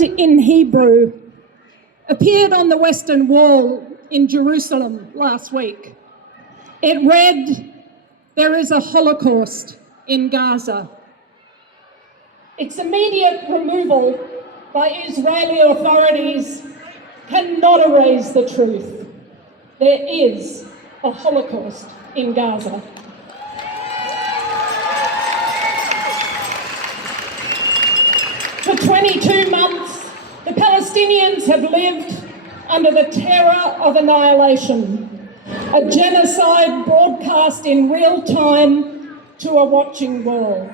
signed in Hebrew, appeared on the Western Wall in Jerusalem last week. It read, "There is a Holocaust in Gaza." Its immediate removal by Israeli authorities cannot erase the truth. There is a Holocaust in Gaza. For 22 months, the Palestinians have lived under the terror of annihilation, a genocide broadcast in real time to a watching world.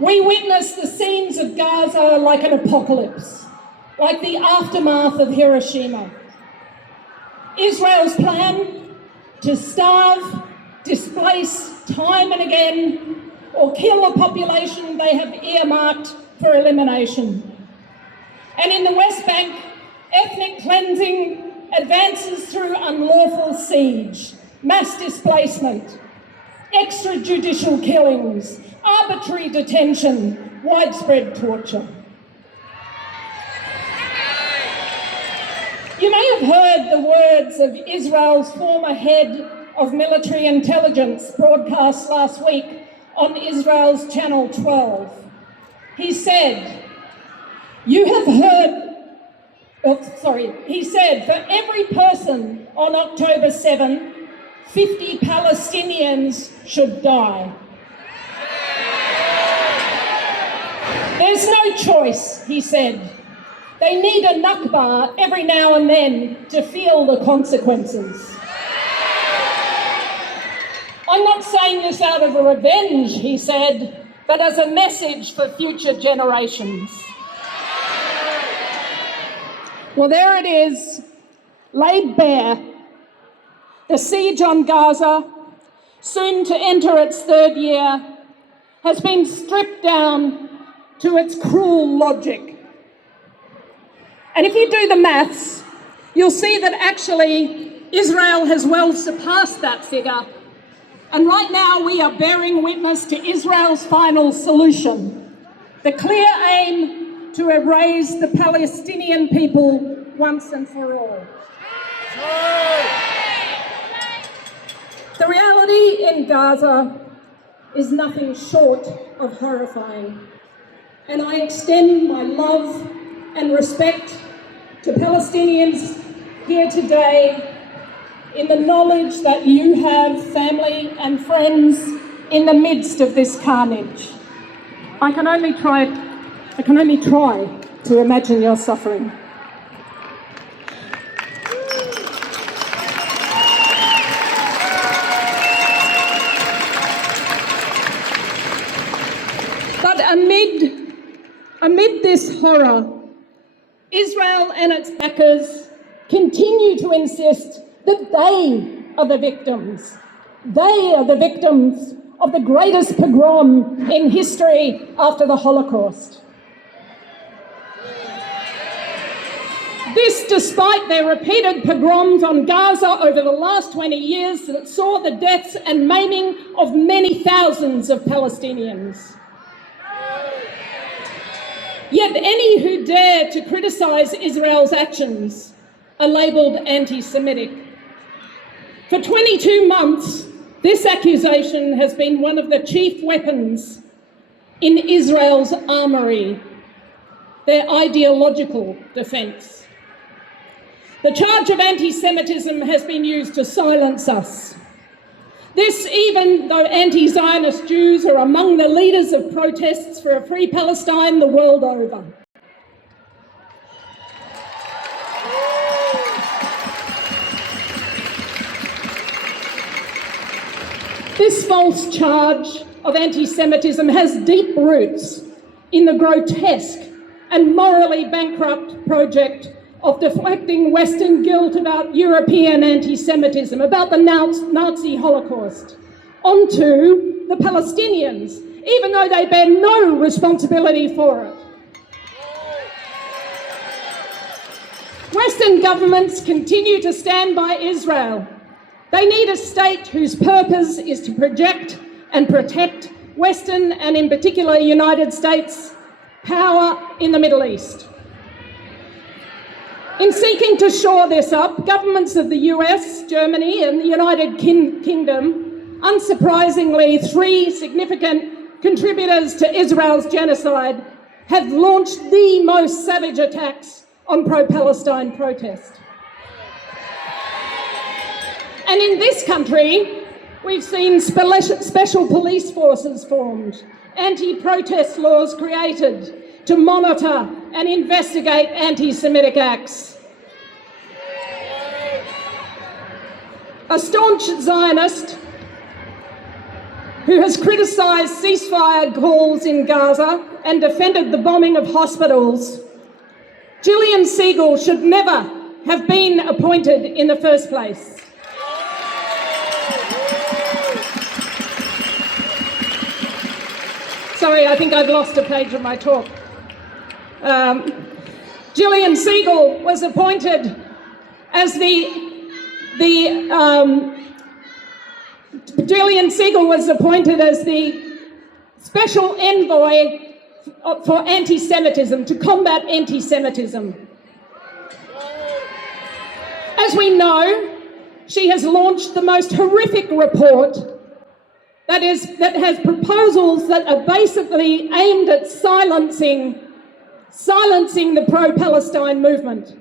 We witness the scenes of Gaza like an apocalypse, like the aftermath of Hiroshima. Israel's plan to starve, displace time and again, or kill a population they have earmarked for elimination. And in the West Bank, ethnic cleansing advances through unlawful siege, mass displacement, extrajudicial killings, arbitrary detention, widespread torture. You may have heard the words of Israel's former head of military intelligence broadcast last week on Israel's Channel 12. He said, he said, for every person on October 7, 50 Palestinians should die. There's no choice, he said. They need a Nakba every now and then to feel the consequences. I'm not saying this out of a revenge, he said, but as a message for future generations. Well, there it is, laid bare. The siege on Gaza, soon to enter its third year, has been stripped down to its cruel logic. And if you do the maths, you'll see that actually Israel has well surpassed that figure. And right now we are bearing witness to Israel's final solution, the clear aim to erase the Palestinian people once and for all. The reality in Gaza is nothing short of horrifying. And I extend my love and respect to Palestinians here today in the knowledge that you have family and friends in the midst of this carnage. I can only try to imagine your suffering. But amid this horror, Israel and its backers continue to insist that they are the victims. They are the victims of the greatest pogrom in history after the Holocaust. This despite their repeated pogroms on Gaza over the last 20 years that saw the deaths and maiming of many thousands of Palestinians. Yet any who dare to criticise Israel's actions are labelled anti-Semitic. For 22 months, this accusation has been one of the chief weapons in Israel's armoury, their ideological defence. The charge of anti-Semitism has been used to silence us. This even though anti-Zionist Jews are among the leaders of protests for a free Palestine the world over. This false charge of anti-Semitism has deep roots in the grotesque and morally bankrupt project of deflecting Western guilt about European anti-Semitism, about the Nazi Holocaust, onto the Palestinians, even though they bear no responsibility for it. Western governments continue to stand by Israel. They need a state whose purpose is to project and protect Western and in particular United States power in the Middle East. In seeking to shore this up, governments of the US, Germany and the United Kingdom, unsurprisingly 3 significant contributors to Israel's genocide, have launched the most savage attacks on pro-Palestine protest. And in this country, we've seen special police forces formed, anti-protest laws created to monitor and investigate anti-Semitic acts. A staunch Zionist who has criticised ceasefire calls in Gaza and defended the bombing of hospitals, Gillian Segal should never have been appointed in the first place. Sorry, I think I've lost a page of my talk. Gillian Segal was appointed as the special envoy for anti-Semitism, to combat anti-Semitism. As we know, she has launched the most horrific report that has proposals that are basically aimed at silencing the pro-Palestine movement.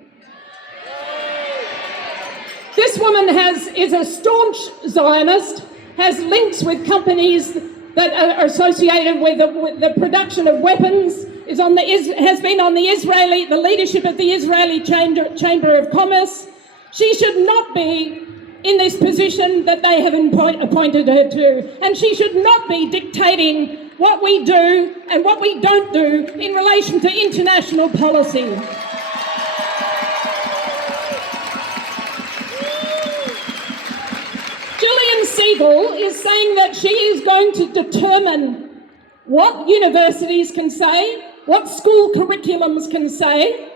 This woman is a staunch Zionist, has links with companies that are associated with the production of weapons, has been on the leadership of the Israeli Chamber of Commerce. She should not be in this position that they have appointed her to, and she should not be dictating what we do and what we don't do in relation to international policy. Gillian Segal is saying that she is going to determine what universities can say, what school curriculums can say,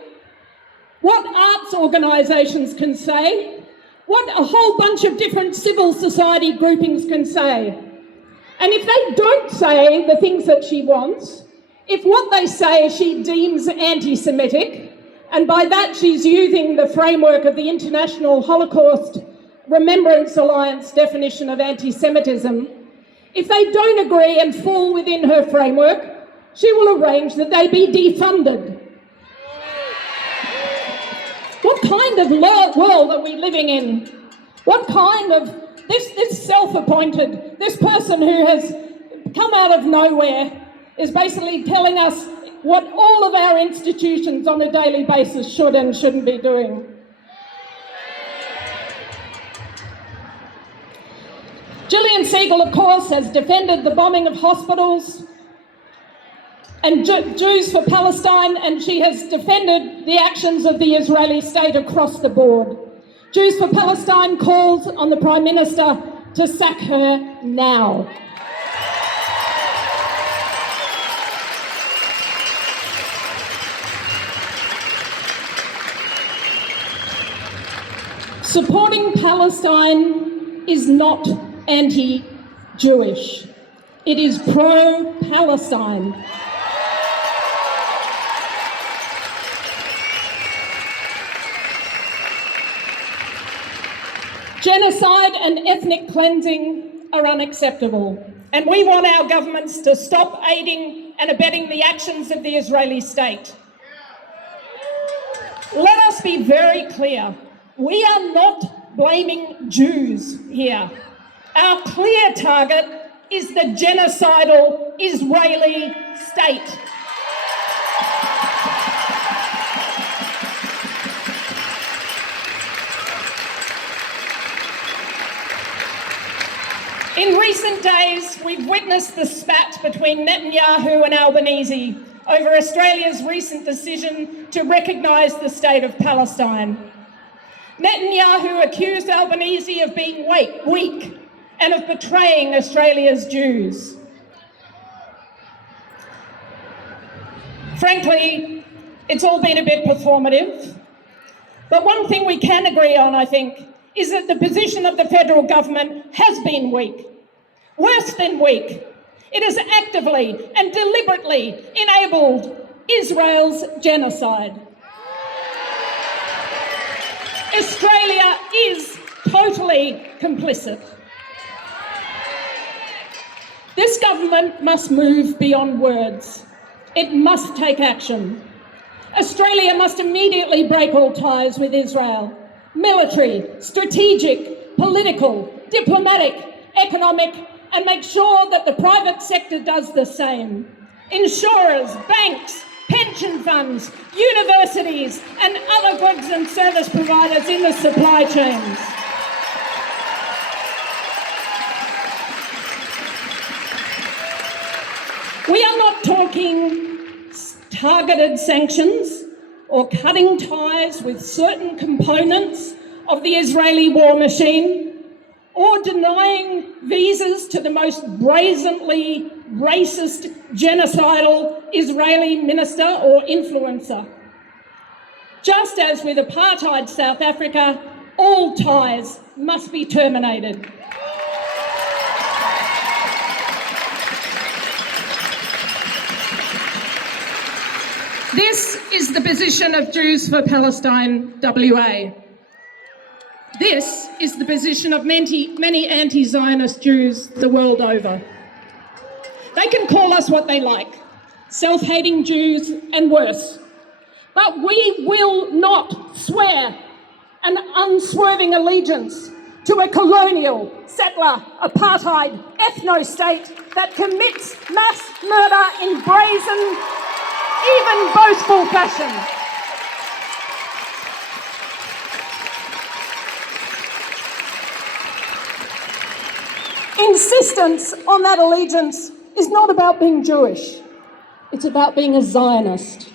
what arts organisations can say, what a whole bunch of different civil society groupings can say. And if they don't say the things that she wants, if what they say she deems anti-Semitic, and by that she's using the framework of the International Holocaust Remembrance Alliance definition of anti-Semitism, if they don't agree and fall within her framework, she will arrange that they be defunded. What kind of world are we living in? What kind of, this self-appointed, this person who has come out of nowhere is basically telling us what all of our institutions on a daily basis should and shouldn't be doing. Gillian Segal, of course, has defended the bombing of hospitals and Jews for Palestine, and she has defended the actions of the Israeli state across the board. Jews for Palestine calls on the Prime Minister to sack her now. Supporting Palestine is not anti-Jewish. It is pro-Palestine. Genocide and ethnic cleansing are unacceptable, and we want our governments to stop aiding and abetting the actions of the Israeli state. Let us be very clear. We are not blaming Jews here. Our clear target is the genocidal Israeli state. In recent days, we've witnessed the spat between Netanyahu and Albanese over Australia's recent decision to recognise the state of Palestine. Netanyahu accused Albanese of being weak and of betraying Australia's Jews. Frankly, it's all been a bit performative. But one thing we can agree on, I think, is that the position of the federal government has been weak. Worse than weak. It has actively and deliberately enabled Israel's genocide. Australia is totally complicit. This government must move beyond words. It must take action. Australia must immediately break all ties with Israel. Military, strategic, political, diplomatic, economic, and make sure that the private sector does the same. Insurers, banks, pension funds, universities, and other goods and service providers in the supply chains. We are not talking targeted sanctions or cutting ties with certain components of the Israeli war machine, or denying visas to the most brazenly racist, genocidal Israeli minister or influencer. Just as with apartheid South Africa, all ties must be terminated. This is the position of Jews for Palestine, WA. This is the position of many anti-Zionist Jews the world over. They can call us what they like, self-hating Jews and worse. But we will not swear an unswerving allegiance to a colonial, settler, apartheid, ethno-state that commits mass murder in brazen, even boastful fashion. Insistence on that allegiance is not about being Jewish. It's about being a Zionist.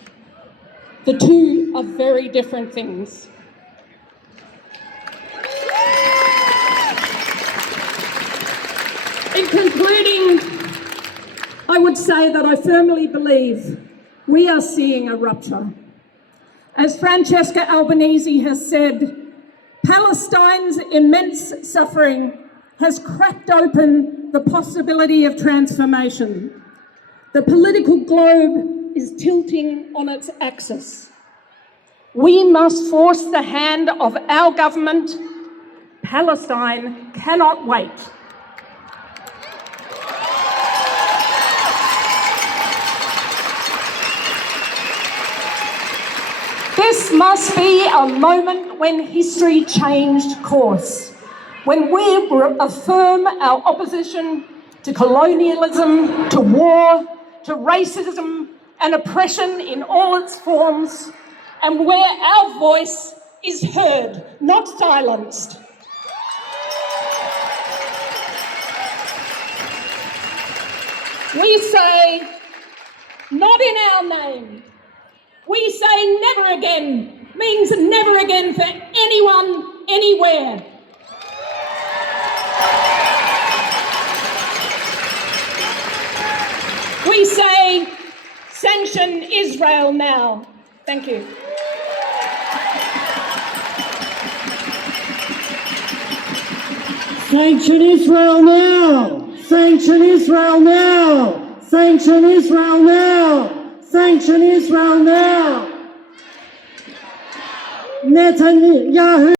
The two are very different things. In concluding, I would say that I firmly believe we are seeing a rupture. As Francesca Albanese has said, Palestine's immense suffering has cracked open the possibility of transformation. The political globe is tilting on its axis. We must force the hand of our government. Palestine cannot wait. This must be a moment when history changed course, when we affirm our opposition to colonialism, to war, to racism and oppression in all its forms, and where our voice is heard, not silenced. We say, not in our name. We say never again means never again for anyone, anywhere. We say, sanction Israel now. Thank you. Sanction Israel now! Sanction Israel now! Sanction Israel now! Sanction Israel now! Netanyahu!